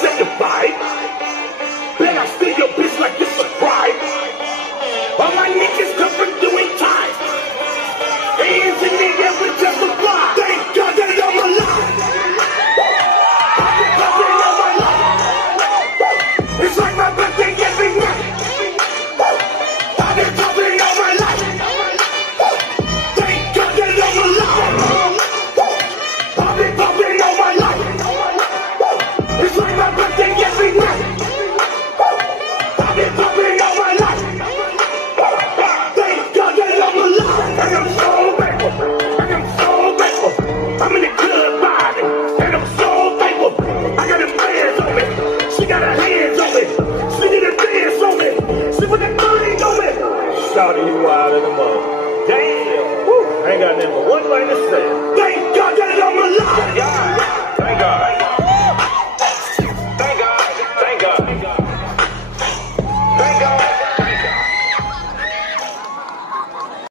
set the vibe. Bet I steal your bitch like it's a bribe. All my niggas come from doing time. Hands in the air with justify. Thank God that I'm alive. Thank God that I'm alive. It's like my birthday every night. I've been talking all my life. Thank God that I'm alive. I've been talking all my life. It's like my birthday every night. I've been talking all my life. Thank God that I'm alive. And I'm so grateful. And I'm so grateful. I'm in the club riding. And I'm so thankful. I got them hands on me. She got her hands on me. She did a dance on me. She put that money on me. Shout you wild in the mug. Damn. Woo. I ain't got nothing but one thing to say. Thank God that I'm alive.